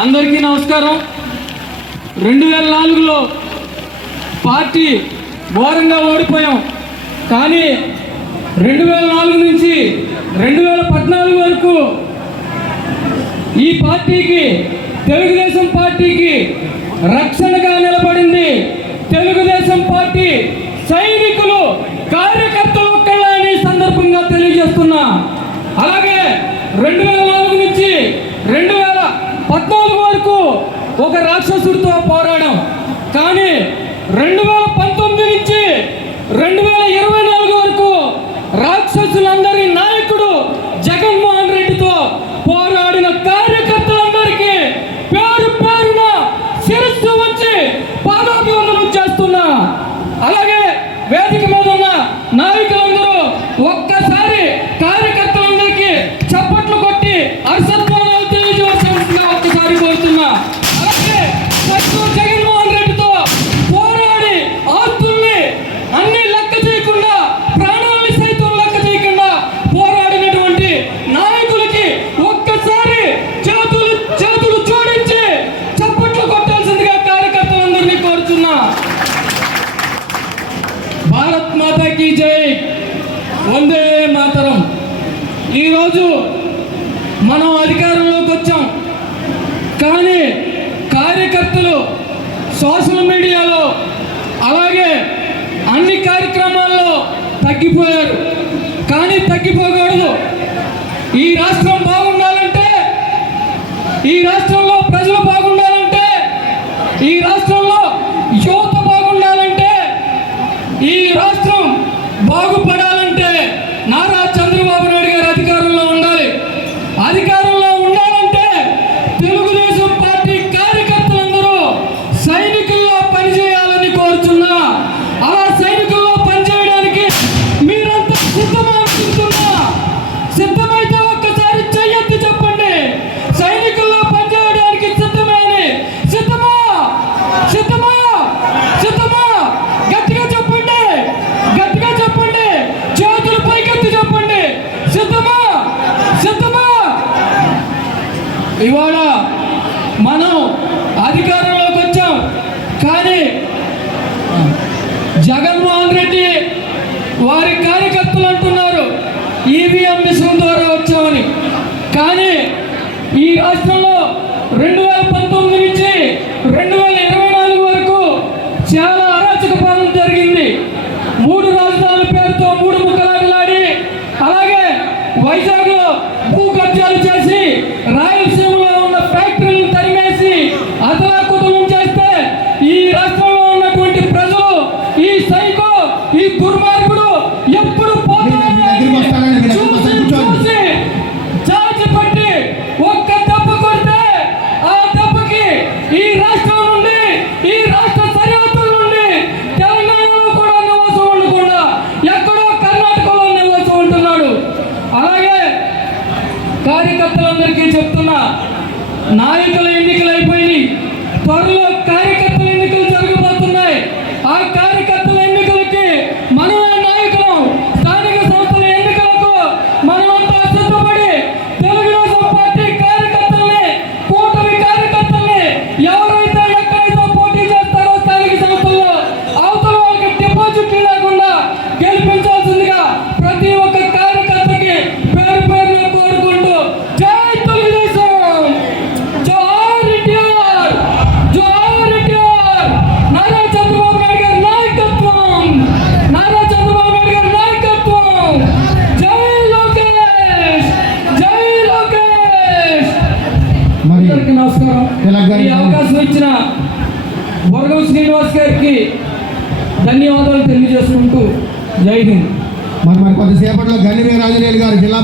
అందరికీ నమస్కారం. 2004లో పార్టీ ఘోరంగా ఓడిపోయాం. కానీ 2004 నుంచి 2014 వరకు ఈ పార్టీకి, తెలుగుదేశం పార్టీకి రక్షణగా నిలబడింది తెలుగుదేశం పార్టీ సైనికులు, కార్యకర్తలు ఒక్కళ్ళని సందర్భంగా తెలియజేస్తున్నా. అలాగే 2004 నుంచి 2014 వరకు ఒక రాక్షసుడితో పోరాడాం. కానీ 2019 నుంచి 2024 వరకు రాక్షసులందరి నాయకుడు జగన్మోహన్ రెడ్డితో పోరాడిన కార్యకర్తలందరికీ పేరు పేరున శిరస్సు వచ్చి పాదాభివందనం చేస్తున్నా. అలాగే వేదిక మీద ఉన్న నాయకులందరూ ఒక్కసారి కార్యకర్తలందరికీ చప్పట్లు కొట్టి హర్షధ్వానాలు తెలియజేయాల్సిందిగా ఒక్కసారి కోరుతున్నా. అలాగే జగన్మోహన్ రెడ్డితో పోరాడి ఆస్తుల్ని అన్ని లెక్క చేయకుండా, ప్రాణాలని సైతం లెక్క చేయకుండా పోరాడినటువంటి నాయకులకి ఒక్కసారి చేతులు జోడించి చప్పట్లు కొట్టాల్సిందిగా కార్యకర్తలందరినీ కోరుతున్నా. భారత్ మాతాకి జై, వందే మాతరం. ఈరోజు మనం అధికారంలోకి వచ్చాం. కానీ కార్యకర్తలు సోషల్ మీడియాలో అలాగే అన్ని కార్యక్రమాల్లో తగ్గిపోయారు. కానీ తగ్గిపోకూడదు. ఈ రాష్ట్రం బాగుండాలంటే, ఈ రాష్ట్రంలో ప్రజలు బాగుండాలంటే, ఈ రాష్ట్రంలో యువత బాగుండాలంటే, ఈ రాష్ట్రం బాగుపడాలంటే నారా చంద్రబాబు నాయుడు గారు అధికారంలో ఉండాలి. అధికారంలో ఉండాలంటే తెలుగుదేశం పార్టీ కార్యకర్తలందరూ సైనికుల్లో పనిచేయాలని కోరుతున్నా. అలా సైనికుల్లో పనిచేయడానికి మీరంతా సిద్ధమవుతున్నా. సిద్ధమైతే ఒక్కసారి చెయ్యెత్తి చెప్పండి. సైనికుల్లో పనిచేయడానికి సిద్ధమే అని. సిద్ధమా? సిద్ధమా? సిద్ధమా? గట్టిగా చెప్పండి, గట్టిగా చెప్పండి, చేతులు పైకెత్తి చెప్పండి. సిద్ధమా? సిద్ధమా? ఇవాళ మనం అధికారంలోకి వచ్చాం. కానీ జగన్మోహన్ రెడ్డి వారి కార్యకర్తలు అంటున్నారు ఈవీఎం మిషన్ ద్వారా వచ్చామని. కానీ ఈ రాష్ట్రంలో 2019 నుంచి 2024 వరకు చాలా అరాచక పాలన జరిగింది. 3 రాజధానుల పేరుతో 3 ముక్కలాటలాడి, అలాగే వైజాగ్లో భూ కబ్జాలు చేసి, రాయలసీమలో ఉన్న ఫ్యాక్టరీలను తరిమేసి అతలాకుతలం చేస్తే ఈ రాష్ట్రంలో ఉన్నటువంటి ప్రజలు, ఈ సైకో, ఈ దుర్మార్గుడు ఎప్పుడు పోతాడని చూసి చూసి చాచి పట్టి ఒక్క దెబ్బ కొడితే ఆ దెబ్బకి ఈ రాష్ట్రం నుండి, ఈ రాష్ట్ర సరిహద్దుల నుండి తెలంగాణలో కూడా నివాసం ఉండకుండా ఎక్కడో కర్ణాటకలో నివాసం ఉంటున్నాడు. అలాగే కార్యకర్తలందరికీ చెప్తున్నా, నాయకుల ఎన్నికలు అయిపోయినాయి. త్వరలో కార్యకర్తల ఎన్నికలు జరగబోతున్నాయి. ఆ కార్యకర్తల ఎన్నికలకి మనమే నాయకులం. స్థానిక సంస్థల ఎన్నికలకు మనమంతా సిద్ధపడి తెలుగుదేశం పార్టీ కార్యకర్తల్ని, కూటమి కార్యకర్తల్ని ఎవరైతే ఎక్కడైతే పోటీ చేస్తారో స్థానిక సంస్థల్లో అవతల వాళ్ళకి డిపాజిట్లు లేకుండా గెలిపించాల్సిందిగా ప్రతి ఒక్క కార్యకర్తకి పేరు పేరున కోరుకుంటూ జై తెలుగుదేశం, జోహార్ ఎన్టీఆర్, జోహార్ ఎన్టీఆర్, నారా చంద్రబాబు నాయుడు గారి నాయకత్వం, నారా చంద్రబాబు నాయుడు గారి నాయకత్వం, జై లోకేష్, జై లోకేష్. అందరికీ నమస్కారం. ఈ అవకాశం ఇచ్చిన బొరగం శ్రీనివాస్ గారికి ధన్యవాదాలు తెలియజేసుకుంటూ జై హింద్. మరి కొద్దిసేపట్లో గన్నివేలు ఆంజనేయులు గారు జిల్లా